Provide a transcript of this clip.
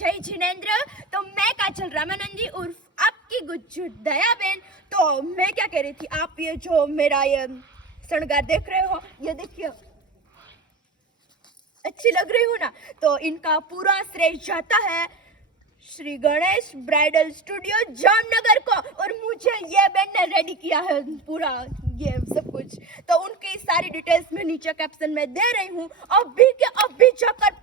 जय जिनेंद्र। तो मैं काजल रामानंदी उर्फ आपकी गुज्जू दयाबेन। तो मैं क्या कह रही थी, आप ये जो मेरा ये श्रृंगार देख रहे हो, ये देखिए, अच्छी लग रही हूँ ना? तो इनका पूरा श्रेय जाता है श्री गणेश ब्राइडल स्टूडियो जामनगर को, और मुझे ये बैंड ने रेडी किया है पूरा ये सब कुछ। तो उनकी सारी डिटेल्स मैं नीचे कैप्शन में दे रही हूँ। अभी के अभी जाकर